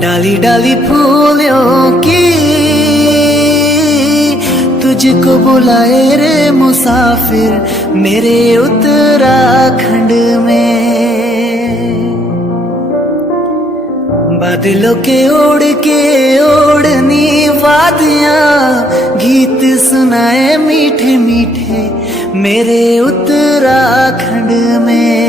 डाली डाली फूलों की तुझको बुलाए रे मुसाफिर मेरे उत्तराखंड में। बादलों के ओढ़नी वादियां गीत सुनाए मीठे मीठे मेरे उत्तराखंड में।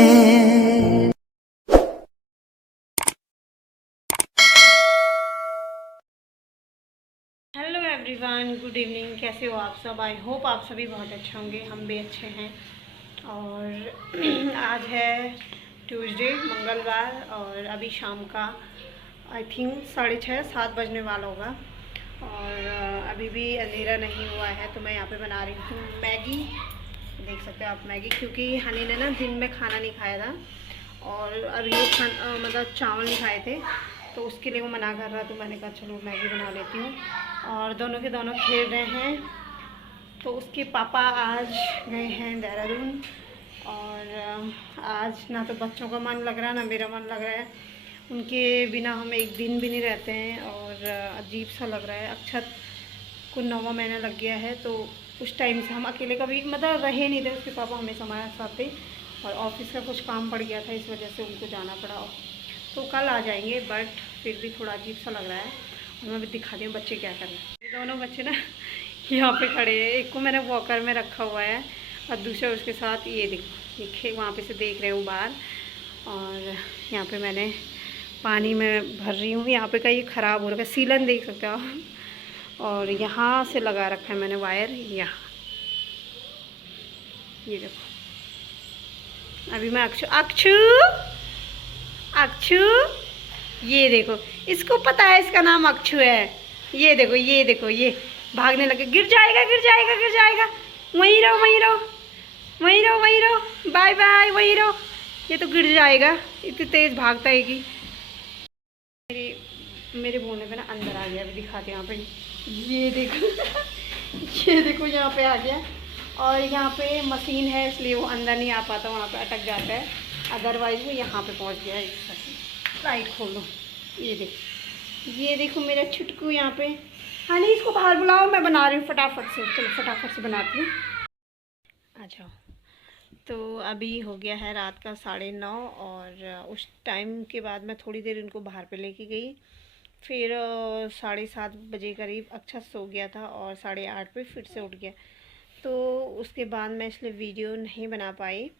Hello everyone, good evening. कैसे हो आप सब? आई होप आप सभी बहुत अच्छे होंगे। हम भी अच्छे हैं। और आज है ट्यूसडे, मंगलवार, और अभी शाम का आई थिंक 6:30-7 बजने वाला होगा। और अभी भी अंधेरा नहीं हुआ है, तो मैं यहाँ पे बना रही हूँ मैगी। देख सकते हो आप मैगी, क्योंकि हनी ने ना दिन में खाना नहीं खाया था और अभी वो मतलब चावल नहीं खाए थे, तो उसके लिए वो मना कर रहा, तो मैंने कहा चलो मैगी बना लेती हूँ। और दोनों के दोनों खेल रहे हैं। तो उसके पापा आज गए हैं देहरादून, और आज ना तो बच्चों का मन लग रहा है ना मेरा मन लग रहा है। उनके बिना हम एक दिन भी नहीं रहते हैं और अजीब सा लग रहा है। अक्षत को 9वां महीना लग गया है, तो उस टाइम से हम अकेले कभी मतलब रहे नहीं थे। उसके पापा हमेशा हमारे साथ थे और ऑफिस का कुछ काम पड़ गया था, इस वजह से उनको जाना पड़ा। तो कल आ जाएंगे, बट फिर भी थोड़ा अजीब सा लग रहा है। और मैं भी दिखाती हूँ बच्चे क्या कर रहे हैं। ये दोनों बच्चे ना यहाँ पे खड़े हैं। एक को मैंने वॉकर में रखा हुआ है और दूसरा उसके साथ ये देखो वहाँ पे से देख रहे हूँ बाहर। और यहाँ पे मैंने पानी में भर रही हूँ। यहाँ पे का ये ख़राब हो रखा है, सीलन देख सकते हो आप। और यहाँ से लगा रखा है मैंने वायर यहाँ, ये देखो। अभी मैं अक्षु ये देखो, इसको पता है इसका नाम अक्षु है। ये देखो ये भागने लगे। गिर जाएगा। वहीं रहो। बाय बाय, वहीं रहो। ये तो गिर जाएगा, इतनी तेज भागता है कि मेरे बोलने पे ना अंदर आ गया। अभी दिखाते हैं यहाँ पे, ये देखो ये देखो यहाँ पे आ गया। और यहाँ पे मशीन है, इसलिए वो अंदर नहीं आ पाता, वहाँ पे अटक जाता है। अदरवाइज वो यहाँ पे पहुँच गया है। लाइट खोल दो। ये देखो मेरा छुटकू यहाँ पे। हाँ नहीं, इसको बाहर बुलाओ, मैं बना रही हूँ फटाफट से। चलो फटाफट से बनाती हूँ, आ जाओ। तो अभी हो गया है रात का 9:30, और उस टाइम के बाद मैं थोड़ी देर इनको बाहर पे लेके गई। फिर 7:30 बजे करीब अक्षत सो गया था और 8:30 पे फिर से उठ गया। तो उसके बाद मैं इसलिए वीडियो नहीं बना पाई,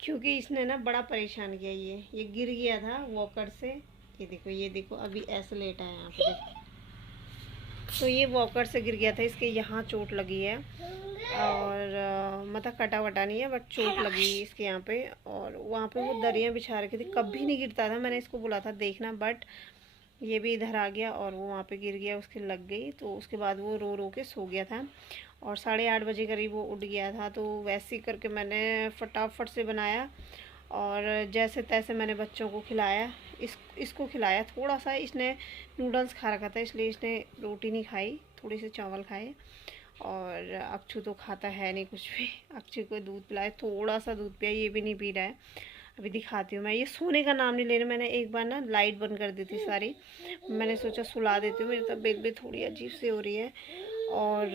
क्योंकि इसने ना बड़ा परेशान किया। ये गिर गया था वॉकर से। ये देखो अभी ऐसे लेटा है यहाँ पे देखो। तो ये वॉकर से गिर गया था, इसके यहाँ चोट लगी है। और मतलब कटा वटा नहीं है, बट चोट लगी है इसके यहाँ पे। और वहाँ पे वो दरियाँ बिछा रखी थी, कभी नहीं गिरता था। मैंने इसको बोला था देखना, बट ये भी इधर आ गया और वो वहाँ पे गिर गया, उसके लग गई। तो उसके बाद वो रो रो के सो गया था और 8:30 बजे करीब वो उठ गया था। तो वैसे ही करके मैंने फटाफट से बनाया और जैसे तैसे मैंने बच्चों को खिलाया। इसको खिलाया थोड़ा सा। इसने नूडल्स खा रखा था, इसलिए इसने रोटी नहीं खाई, थोड़ी सी चावल खाए। और अक्षु तो खाता है नहीं कुछ भी। अक्षु को दूध पिलाया, थोड़ा सा दूध पिया, ये भी नहीं पी रहा है। अभी दिखाती हूँ मैं। ये सोने का नाम नहीं ले रहा। मैंने एक बार ना लाइट बंद कर दी थी सारी। मैंने सोचा सुला देती हूँ, मेरी तबीयत भी थोड़ी अजीब सी हो रही है। और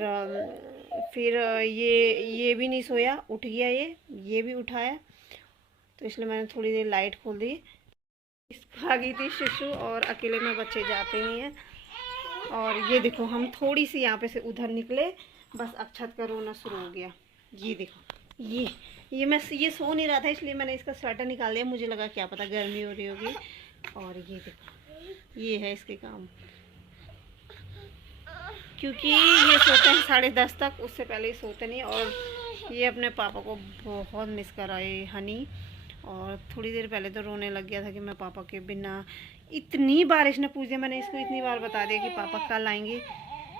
फिर ये भी नहीं सोया, उठ गया। ये भी उठाया, तो इसलिए मैंने थोड़ी देर लाइट खोल दी। भागी थी शिशु, और अकेले में बच्चे जाते नहीं हैं। और ये देखो हम थोड़ी सी यहाँ पे से उधर निकले, बस अक्षत का रोना शुरू हो गया। ये देखो ये सो नहीं रहा था, इसलिए मैंने इसका स्वेटर निकाल लिया। मुझे लगा क्या पता गर्मी हो रही होगी। और ये देखो ये है इसके काम, क्योंकि ये सोते हैं 10:30 तक, उससे पहले ही सोते नहीं। और ये अपने पापा को बहुत मिस कर रहे हनी। और थोड़ी देर पहले तो रोने लग गया था कि मैं पापा के बिना। इतनी बार इसने पूछ दिया, मैंने इसको इतनी बार बता दिया कि पापा कल आएंगे।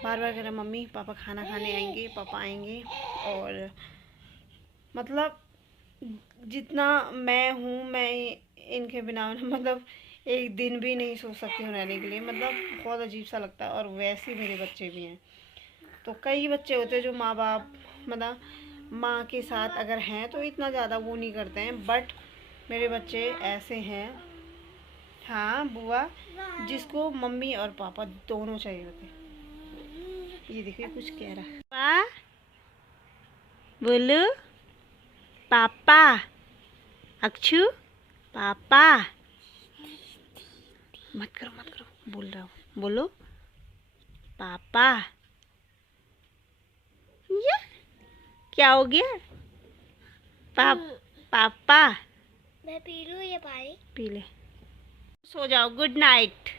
बार बार कह रहा मम्मी पापा खाना खाने आएंगे, पापा आएंगे। और मतलब जितना मैं हूँ, मैं इनके बिना मतलब एक दिन भी नहीं सो सकती हूँ रहने के लिए। मतलब बहुत अजीब सा लगता है। और वैसे मेरे बच्चे भी हैं। तो कई बच्चे होते हैं जो माँ बाप मतलब माँ के साथ अगर हैं तो इतना ज़्यादा वो नहीं करते हैं, बट मेरे बच्चे ऐसे हैं हाँ बुआ, जिसको मम्मी और पापा दोनों चाहिए होते। ये देखिए कुछ कह रहा है। पापा बोलो, पापा। अक्षु पापा। मत करो, बोल रहा हूँ, बोलो पापा। ये क्या हो गया? पापा। मैं पी लूं ये पानी? पी ले, सो जाओ। Good night,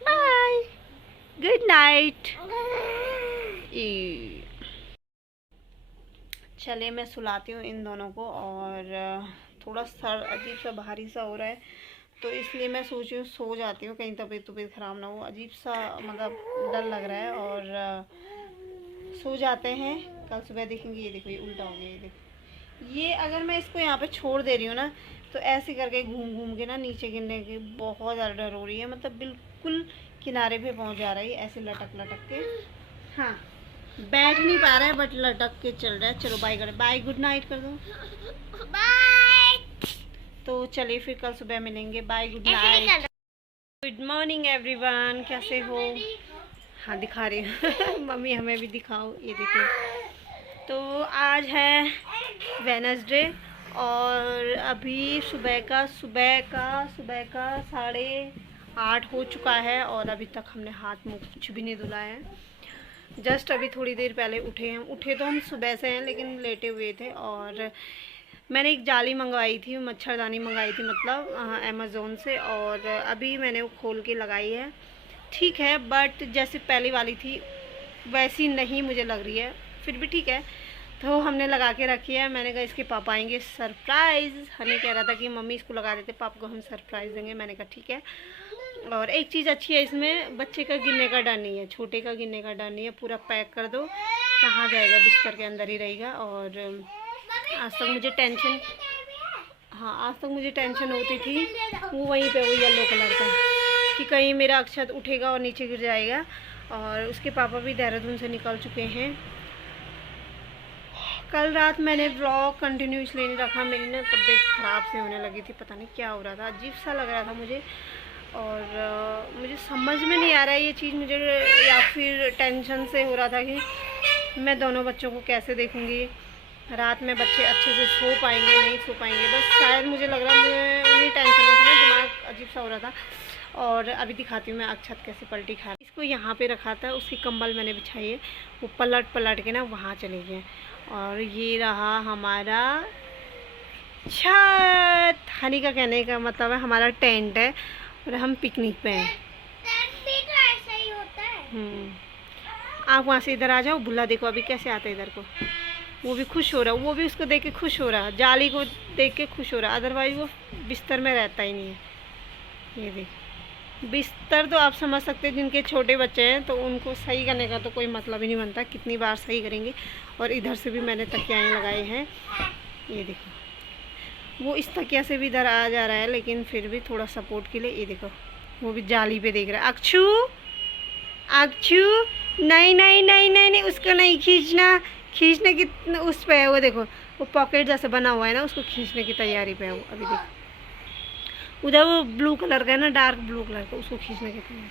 bye, good night. चले मैं सुलाती हूँ इन दोनों को। और थोड़ा सर अजीब सा भारी सा हो रहा है, तो इसलिए मैं सोच रही हूँ सो जाती हूँ, कहीं तबीयत ख़राब ना हो। अजीब सा मतलब डर लग रहा है। और सो जाते हैं, कल सुबह देखेंगे। ये देखो, ये उल्टा हो गया। ये देखो, ये अगर मैं इसको यहाँ पे छोड़ दे रही हूँ ना, तो ऐसे करके घूम घूम के ना नीचे गिरने की बहुत ज़्यादा डर हो रही है। मतलब बिल्कुल किनारे पे पहुँच जा रही है, ऐसे लटक लटक के। हाँ, बैठ नहीं पा रहा है बट लटक के चल रहा है। चलो बाय कर, बाय, गुड नाइट कर दो। बाय। तो चलिए फिर कल सुबह मिलेंगे। Bye, good night, good morning everyone. कैसे हो? हाँ दिखा रही हूँ। मम्मी हमें भी दिखाओ। ये देखो, तो आज है वेडनेसडे और अभी सुबह का 8:30 हो चुका है और अभी तक हमने हाथ मुँह कुछ भी नहीं धुला है। जस्ट अभी थोड़ी देर पहले उठे हैं। उठे तो हम सुबह से हैं लेकिन लेटे हुए थे। और मैंने एक जाली मंगवाई थी, मच्छरदानी मंगाई थी मतलब अमेज़ोन से, और अभी मैंने वो खोल के लगाई है। ठीक है, बट जैसे पहली वाली थी वैसी नहीं मुझे लग रही है, फिर भी ठीक है। तो हमने लगा के रखी है। मैंने कहा इसके पापा आएंगे सरप्राइज़। हनी कह रहा था कि मम्मी इसको लगा देते, पापा को हम सरप्राइज़ देंगे। मैंने कहा ठीक है। और एक चीज़ अच्छी है इसमें, बच्चे का गिरने का डर नहीं है, छोटे का गिरने का डर नहीं है। पूरा पैक कर दो, कहाँ जाएगा, बिस्तर के अंदर ही रहेगा। और आज तक मुझे टेंशन, हाँ आज तक मुझे टेंशन होती थी वो वहीं पे, वो येलो कलर का, कि कहीं मेरा अक्षत उठेगा और नीचे गिर जाएगा। और उसके पापा भी देहरादून से निकल चुके हैं। कल रात मैंने व्लॉग कंटिन्यू इसलिए नहीं रखा, मेरी ना तबीयत ख़राब से होने लगी थी। पता नहीं क्या हो रहा था, अजीब सा लग रहा था मुझे। और मुझे समझ में नहीं आ रहा है ये चीज़ मुझे, या फिर टेंशन से हो रहा था कि मैं दोनों बच्चों को कैसे देखूँगी, रात में बच्चे अच्छे से सो पाएंगे नहीं सो पाएंगे। बस शायद मुझे लग रहा है मुझे उन्हीं टेंशन में ना दिमाग अजीब सा हो रहा था। और अभी दिखाती हूँ मैं अक्षत कैसे पलटी खा। इसको यहाँ पे रखा था, उसकी कंबल मैंने बिछाई है, वो पलट के ना वहाँ चले गए। और ये रहा हमारा छत। हनी का कहने का मतलब है हमारा टेंट है और हम पिकनिक पे हैं। भी तो ऐसा ही होता है। आप वहाँ से इधर आ जाओ। बुल्ला देखो अभी कैसे आता है इधर को, वो भी खुश हो रहा है, वो भी उसको देख के खुश हो रहा है, जाली को देख के खुश हो रहा है। अदरवाइज वो बिस्तर में रहता ही नहीं है। ये देख, बिस्तर तो आप समझ सकते हैं, जिनके छोटे बच्चे हैं तो उनको सही करने का तो कोई मतलब ही नहीं बनता, कितनी बार सही करेंगे। और इधर से भी मैंने तकियाएँ लगाए हैं। ये देखो, वो इस तकिया से भी इधर आ जा रहा है लेकिन फिर भी थोड़ा सपोर्ट के लिए। ये देखो, वो भी जाली पे देख रहा है। अक्षु, नहीं नहीं नहीं नहीं नहीं, उसको नहीं खींचना। खींचने की उस पे है, वो देखो वो पॉकेट जैसे बना हुआ है ना, उसको खींचने की तैयारी पे है वो। अभी देखो उधर वो ब्लू कलर का है ना, डार्क ब्लू कलर का, उसको खींचने की तैयारी।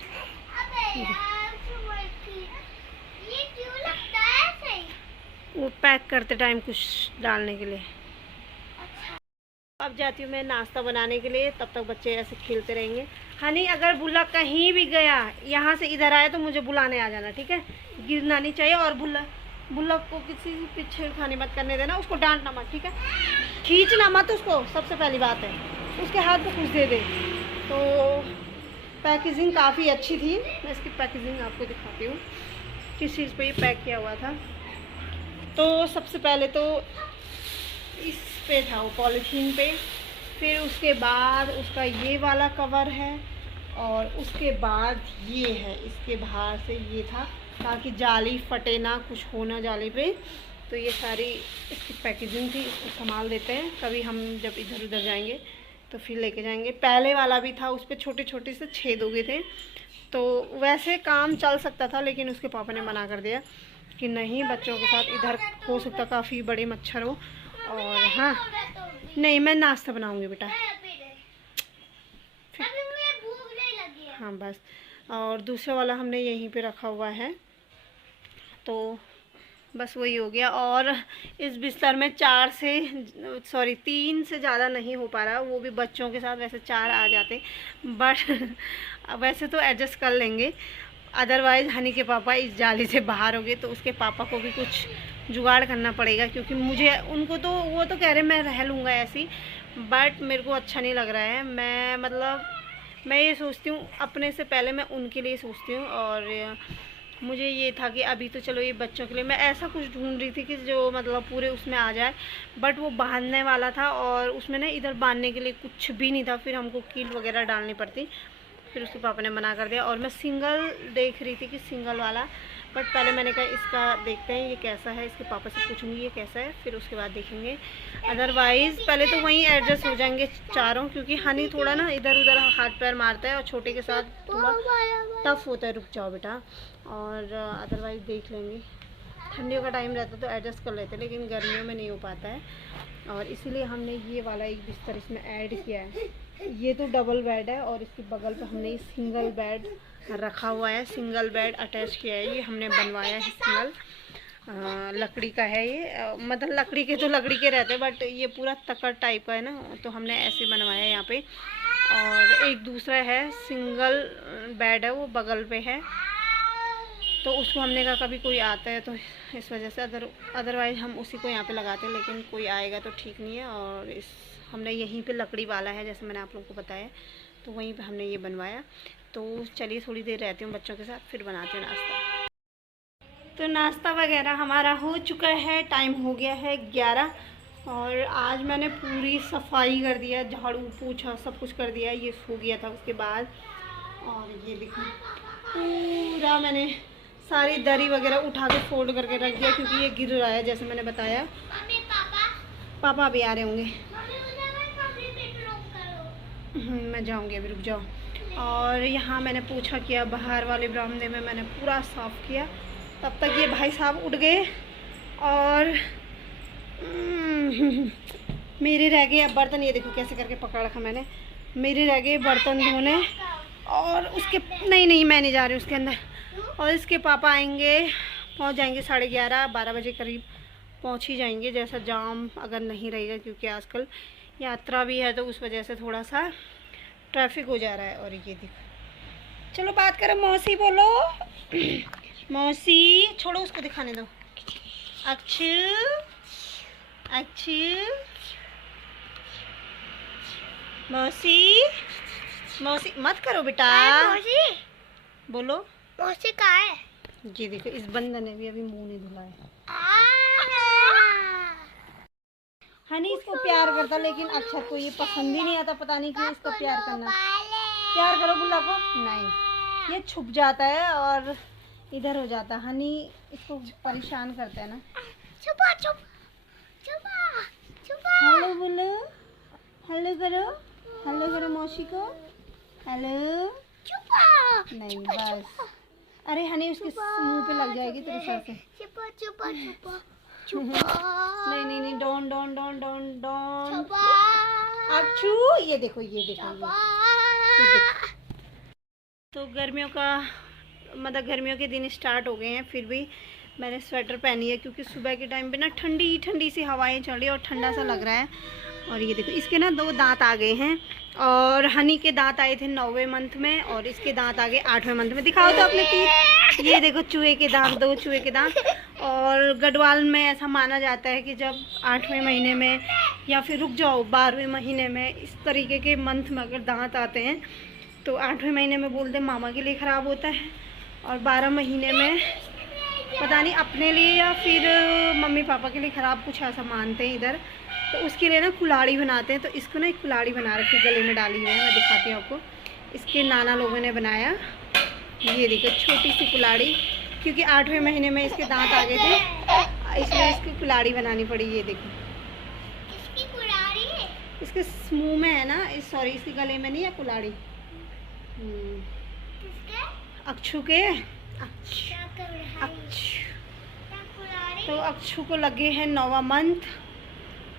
ये क्यों लगता है सही? वो पैक करते टाइम कुछ डालने के लिए। अब जाती हूँ मैं नाश्ता बनाने के लिए, तब तक बच्चे ऐसे खेलते रहेंगे। हनी अगर बुल्ला कहीं भी गया, यहाँ से इधर आया तो मुझे बुलाने आ जाना, ठीक है? गिरना नहीं चाहिए। और बुल्ला को किसी पीछे खाने मत करने देना, उसको डांटना मत, ठीक है? खींचना मत उसको, सबसे पहली बात है। उसके हाथ में कुछ दे दे। तो पैकेजिंग काफ़ी अच्छी थी, मैं इसकी पैकेजिंग आपको दिखाती हूँ किस चीज़ पे ये पैक किया हुआ था। तो सबसे पहले तो इस पे था वो पॉलीथीन पे, फिर उसके बाद उसका ये वाला कवर है, और उसके बाद ये है, इसके बाहर से ये था ताकि जाली फटे ना, कुछ हो ना जाली पे। तो ये सारी इसकी पैकेजिंग थी, इसको संभाल देते हैं, कभी हम जब इधर उधर जाएंगे तो फिर लेके जाएंगे। पहले वाला भी था, उस पर छोटे छोटे से छेद हो गए थे, तो वैसे काम चल सकता था, लेकिन उसके पापा ने मना कर दिया कि नहीं, बच्चों के साथ इधर हो सकता काफ़ी बड़े मच्छर हो। और हाँ, नहीं मैं नाश्ता बनाऊंगी बेटा। अभी हाँ बस, और दूसरा वाला हमने यहीं पे रखा हुआ है, तो बस वही हो गया। और इस बिस्तर में 3 से ज़्यादा नहीं हो पा रहा, वो भी बच्चों के साथ, वैसे 4 आ जाते बट वैसे तो एडजस्ट कर लेंगे। अदरवाइज़ हनी के पापा इस जाली से बाहर हो गए, तो उसके पापा को भी कुछ जुगाड़ करना पड़ेगा, क्योंकि मुझे उनको तो वो तो कह रहे मैं रह लूँगा ऐसी, बट मेरे को अच्छा नहीं लग रहा है। मैं ये सोचती हूँ, अपने से पहले मैं उनके लिए सोचती हूँ। और मुझे ये था कि अभी तो चलो ये बच्चों के लिए, मैं ऐसा कुछ ढूंढ रही थी कि जो मतलब पूरे उसमें आ जाए, बट वो बांधने वाला था और उसमें ना इधर बांधने के लिए कुछ भी नहीं था, फिर हमको कील वगैरह डालनी पड़ती, फिर उसके पापा ने मना कर दिया। और मैं सिंगल देख रही थी कि सिंगल वाला, बट पहले मैंने कहा इसका देखते हैं ये कैसा है, इसके पापा से पूछूंगी ये कैसा है, फिर उसके बाद देखेंगे। अदरवाइज़ पहले तो वहीं एडजस्ट हो जाएंगे चारों, क्योंकि हनी थोड़ा ना इधर उधर हाथ पैर मारता है और छोटे के साथ थोड़ा टफ होता है। रुक जाओ बेटा। और अदरवाइज़ देख लेंगे, ठंडियों का टाइम रहता तो एडजस्ट कर लेते, लेकिन गर्मियों में नहीं हो पाता है, और इसीलिए हमने ये वाला एक बिस्तर इसमें ऐड किया है। ये तो डबल बेड है और इसके बगल पे हमने सिंगल बेड रखा हुआ है, सिंगल बेड अटैच किया है। ये हमने बनवाया है सिंगल, लकड़ी का है ये, मतलब लकड़ी के रहते हैं, बट ये पूरा तकड़ टाइप का है ना, तो हमने ऐसे बनवाया है यहाँ पे। और एक दूसरा है सिंगल बेड है, वो बगल पे है, तो उसको हमने कहा कभी कोई आता है तो इस वजह से, अदरवाइज़ हम उसी को यहाँ पे लगाते हैं, लेकिन कोई आएगा तो ठीक नहीं है। और हमने यहीं पे लकड़ी वाला है, जैसे मैंने आप लोगों को बताया, तो वहीं पे हमने ये बनवाया। तो चलिए थोड़ी देर रहती हूँ बच्चों के साथ, फिर बनाते हैं नाश्ता। तो नाश्ता वगैरह हमारा हो चुका है, टाइम हो गया है 11, और आज मैंने पूरी सफाई कर दिया, झाड़ू पोछा सब कुछ कर दिया। ये सो गया था उसके बाद, और ये देखो पूरा मैंने सारी दरी वगैरह उठा के फोल्ड करके रख दिया, क्योंकि ये गिर रहा है जैसे मैंने बताया। पापा अभी आ रहे होंगे। मैं जाऊंगी अभी, रुक जाओ। और यहाँ मैंने पोछा किया, बाहर वाले बरामदे में मैंने पूरा साफ़ किया। तब तक ये भाई साहब उठ गए, और मेरे रह गए अब बर्तन। ये देखो कैसे करके पकड़ रखा मैंने, मेरे रह गए बर्तन धोने। और उसके नहीं मैं नहीं जा रही उसके अंदर। और इसके पापा आएंगे, पहुंच जाएंगे 11:30-12 बजे करीब पहुंच ही जाएंगे, जैसा जाम अगर नहीं रहेगा, क्योंकि आजकल यात्रा भी है तो उस वजह से थोड़ा सा ट्रैफिक हो जा रहा है। और ये देखो, चलो बात करो, मौसी बोलो। मौसी छोड़ो, उसको दिखाने दो। अच्छू मौसी मत करो बेटा, बोलो। मौसी कहाँ है? ये देखो, इस बंदर ने भी अभी मुंह नहीं धुलाया। हनी इसको प्यार करता, लेकिन अक्षत को ये पसंद ही नहीं आता, पता नहीं क्यों इसको प्यार करना। प्यार करो बुल्ला को, नहीं, ये छुप जाता है और इधर हो जाता है। हनी इसको परेशान करता है ना। छुपा हेलो बोलो, हेलो करो मौसी को, हेलो। नहीं बस, अरे हनी उसके मुंह पे लग जाएगी तेरे सर से। नहीं, डोंट। अच्छू, ये देखो। तो गर्मियों के दिन स्टार्ट हो गए हैं, फिर भी मैंने स्वेटर पहनी है, क्योंकि सुबह के टाइम पे ना ठंडी सी हवाएं चल रही है और ठंडा सा लग रहा है। और ये देखो, इसके ना 2 दांत आ गए हैं, और हनी के दांत आए थे 9वें मंथ में, और इसके दांत आ गए 8वें मंथ में। दिखाओ तो अपने तीत। ये देखो चूहे के दांत, 2 चूहे के दांत। और गढ़वाल में ऐसा माना जाता है कि जब 8वें महीने में, या फिर रुक जाओ 12वें महीने में, इस तरीके के मंथ में अगर दांत आते हैं तो 8वें महीने में बोलते हैं मामा के लिए ख़राब होता है, और 12 महीने में पता नहीं अपने लिए या फिर मम्मी पापा के लिए ख़राब, कुछ ऐसा मानते हैं इधर। तो उसके लिए ना कुल्हाड़ी बनाते हैं। तो इसको ना एक कुल्हाड़ी बना रखी, गले में डाली हुई है, मैं दिखाती हूँ आपको। इसके नाना लोगों ने बनाया, ये देखो छोटी सी कुल्हाड़ी, क्योंकि 8वें महीने में इसके दांत आ गए थे, इसलिए इसकी कुल्हाड़ी बनानी पड़ी। ये देखो, इसकी कुल्हाड़ी इसके मुँह में है ना, सॉरी इसके गले में नहीं है कुल्हाड़ी। अक्षु के तो अक्षु को लगे हैं 9वां मंथ,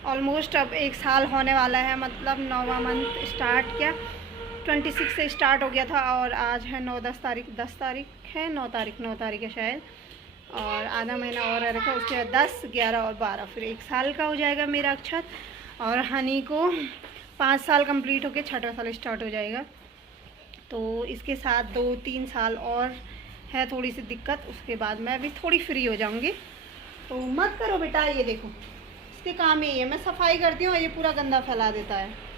ऑलमोस्ट अब 1 साल होने वाला है, मतलब 9वां मंथ स्टार्ट किया। 26 से स्टार्ट हो गया था और आज है 9-10 तारीख, 10 तारीख है, 9 तारीख है शायद। और आधा महीना और रखा, उसके बाद 10, 11 और 12, फिर 1 साल का हो जाएगा मेरा अक्षत। और हनी को 5 साल कंप्लीट होके 6वां साल स्टार्ट हो जाएगा। तो इसके साथ 2-3 साल और है थोड़ी सी दिक्कत, उसके बाद मैं भी थोड़ी फ्री हो जाऊंगी। तो मत करो बेटा, ये देखो इसके काम यही है, मैं सफाई करती हूँ और ये पूरा गंदा फैला देता है।